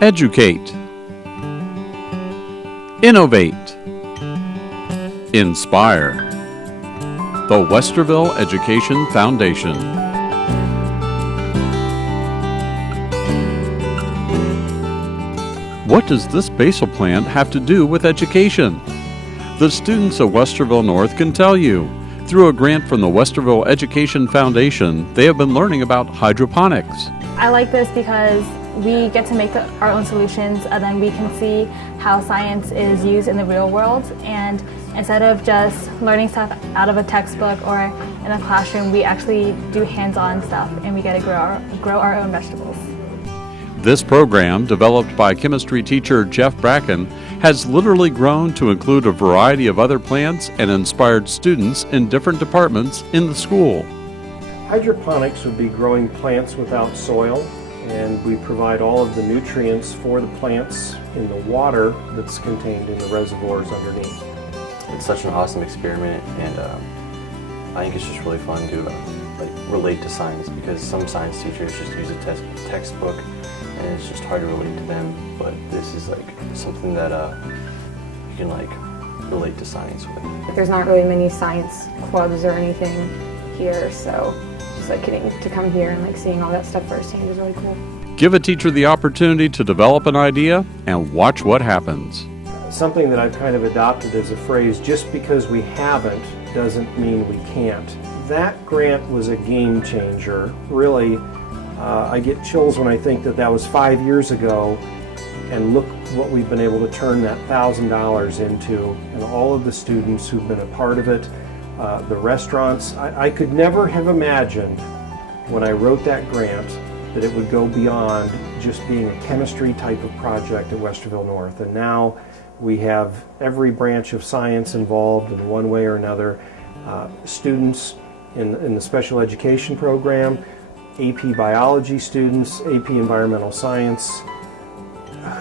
Educate. Innovate. Inspire. The Westerville Education Foundation. What does this basal plant have to do with education? The students of Westerville North can tell you. Through a grant from the Westerville Education Foundation, they have been learning about hydroponics. I like this because we get to make our own solutions, and then we can see how science is used in the real world. And instead of just learning stuff out of a textbook or in a classroom, we actually do hands-on stuff, and we get to grow our own vegetables. This program, developed by chemistry teacher Jeff Bracken, has literally grown to include a variety of other plants and inspired students in different departments in the school. Hydroponics would be growing plants without soil, and we provide all of the nutrients for the plants in the water that's contained in the reservoirs underneath. It's such an awesome experiment, and I think it's just really fun to relate to science, because some science teachers just use a textbook and it's just hard to relate to them, but this is something that you can relate to science with. There's not really many science clubs or anything here, so just getting to come here and seeing all that stuff firsthand is really cool. Give a teacher the opportunity to develop an idea and watch what happens. Something that I've kind of adopted as a phrase, just because we haven't doesn't mean we can't. That grant was a game changer. Really, I get chills when I think that was 5 years ago, and look what we've been able to turn that $1,000 into, and all of the students who've been a part of it, the restaurants. I could never have imagined when I wrote that grant that it would go beyond just being a chemistry type of project at Westerville North. And now we have every branch of science involved in one way or another. Students in the special education program, AP biology students, AP environmental science.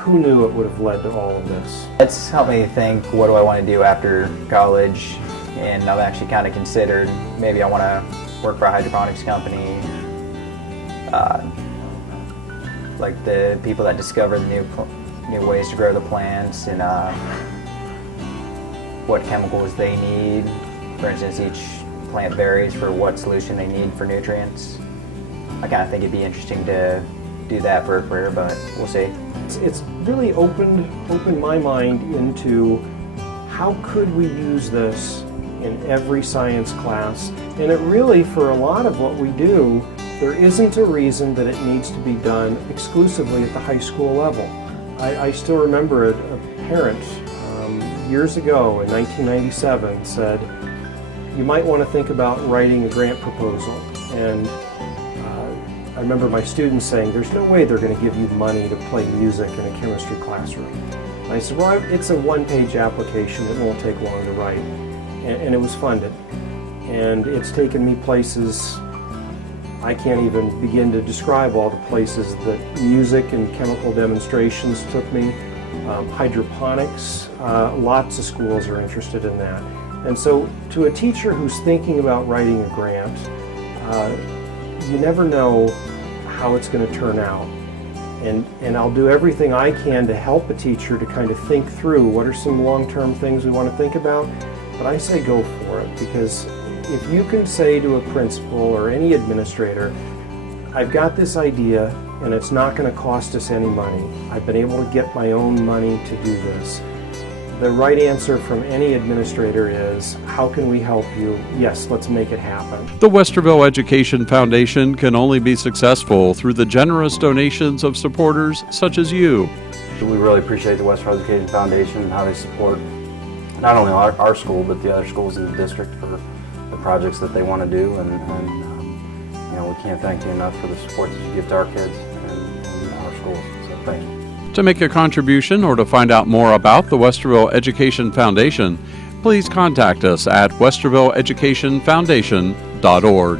Who knew it would have led to all of this? It's helped me think, what do I want to do after college? And I've actually kind of considered maybe I want to work for a hydroponics company. Like the people that discover the new ways to grow the plants, and what chemicals they need. For instance, each plant varies for what solution they need for nutrients. I kind of think it'd be interesting to do that for a career, but we'll see. It's really opened my mind into how could we use this in every science class. And it really, for a lot of what we do, there isn't a reason that it needs to be done exclusively at the high school level. I still remember a parent years ago in 1997 said, you might want to think about writing a grant proposal. And I remember my students saying, there's no way they're going to give you money to play music in a chemistry classroom. And I said, well, it's a one-page application. It won't take long to write. And it was funded. And it's taken me places I can't even begin to describe, all the places that music and chemical demonstrations took me. Hydroponics, lots of schools are interested in that. And so to a teacher who's thinking about writing a grant, you never know how it's going to turn out. And I'll do everything I can to help a teacher to kind of think through what are some long-term things we want to think about. But I say go for it, because if you can say to a principal or any administrator, I've got this idea and it's not going to cost us any money. I've been able to get my own money to do this. The right answer from any administrator is, how can we help you? Yes, let's make it happen. The Westerville Education Foundation can only be successful through the generous donations of supporters such as you. We really appreciate the Westerville Education Foundation and how they support not only our school, but the other schools in the district for the projects that they want to do. And we can't thank you enough for the support that you give to our kids and our schools. So thank you. To make a contribution or to find out more about the Westerville Education Foundation, please contact us at westervilleeducationfoundation.org.